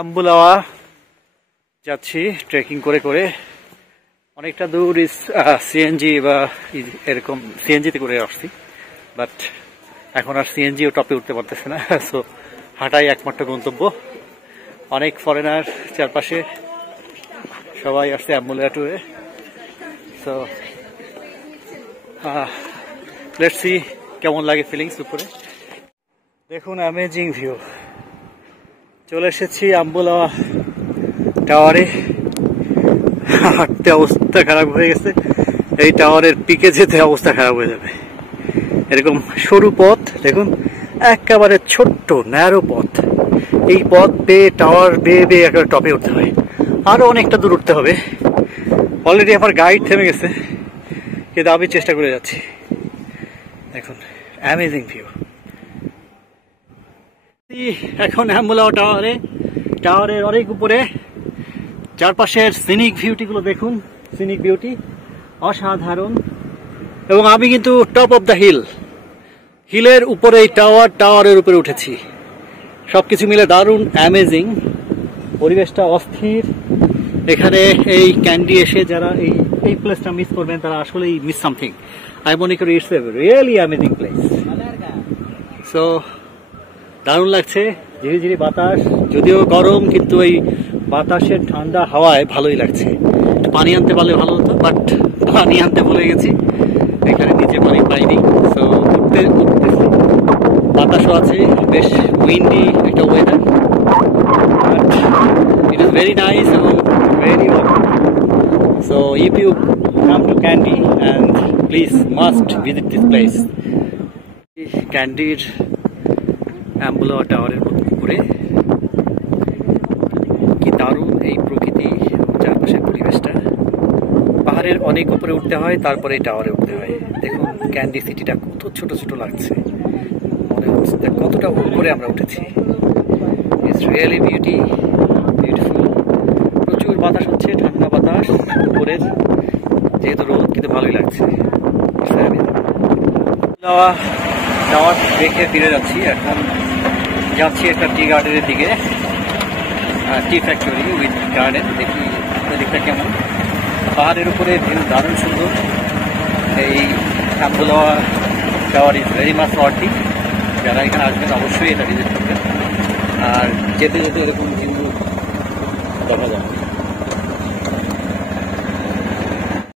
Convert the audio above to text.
আম্বুলাওয়া যাচ্ছি ট্রেকিং করে করে অনেকটা দূর সিএনজি বা এরকম সিএনজিতে করে আসছি, বাট এখন আর সিএনজিও টপে উঠতে পারতেছে না। সো হাঁটাই একমাত্র গন্তব্য। অনেক ফরেনার চারপাশে, সবাই আসছে আম্বুলাওয়া ট্যুরে। সো লেটস সি কেমন লাগে ফিলিংস উপরে। দেখুন অ্যামেজিং ভিউ। চলে এসেছি আম্বুলাওয়া টাওয়ারে। হাঁটতে অবস্থা খারাপ হয়ে গেছে, এই টাওয়ারের পিকে যেতে অবস্থা খারাপ হয়ে যাবে। এরকম সরু পথ দেখুন, একেবারে ছোট্ট ন্যারো পথ। এই পথ বেয়ে টাওয়ার বেয়ে বেয়ে একেবারে টপে উঠতে হয়, আরো অনেকটা দূর উঠতে হবে। অলরেডি আমার গাইড থেমে গেছে, কিন্তু আমি চেষ্টা করে যাচ্ছি। দেখুন অ্যামেজিং ভিউ। এখন আম্বুলাওয়া টাওয়ারের অনেক উপরে। চারপাশের সিনিক ভিউটিগুলো দেখুন, সিনিক বিউটি অসাধারণ। এবং আমি কিন্তু টপ অফ দ্য হিলের উপরে এই টাওয়ারের উপরে উঠেছি। সবকিছু মিলে দারুণ অ্যামেজিং। পরিবেশটা অস্থির। এখানে এই ক্যান্ডি এসে যারা এই প্লেসটা মিস করবেন তারা আসলেই মিস সামথিং। আই মনে করি it's a really amazing place. So দারুণ লাগছে, ঝিরিঝিরি বাতাস, যদিও গরম, কিন্তু এই বাতাসের ঠান্ডা হাওয়ায় ভালোই লাগছে। পানি আনতে পারলে ভালো হতো, বাট পানি আনতে ভুলে গেছি, এখানে নিচে পানি পাইনি। সো উঠতেছি, বাতাসও আছে, বেশ উইন্ডি একটা weather, but it is very nice এবং very warm. So if you come to Kandy and please must visit this place. ক্যান্ডির আম্বুলাওয়া টাওয়ারের উপরে কি দারুণ এই প্রকৃতি, চারপাশের পরিবেশটা। পাহাড়ের অনেক উপরে উঠতে হয়, তারপরে এই টাওয়ারে উঠতে হয়। দেখুন ক্যান্ডি সিটিটা কত ছোট ছোট লাগছে, মনে হচ্ছে কতটা উপরে আমরা উঠেছি। It's really beautiful. প্রচুর বাতাস হচ্ছে, ঠান্ডা বাতাস উপরের, যেহেতু রোদ, কিন্তু ভালোই লাগছে। টাওয়ার দেখে ফিরে যাচ্ছি। এখন যাচ্ছি একটা টি গার্ডেনের দিকে, টি ফ্যাক্টরি উইথ গার্ডেন। দেখি দিকটা কেমন। পাহাড়ের উপরে ভিউ দারুণ সুন্দর। এই Ambuluwawa tower is very much worthy. যারা এখানে আসবেন অবশ্যই এটা ভিজিট করবেন। আর যেতে যেতে এরকম ভিউ দেখা যাবে।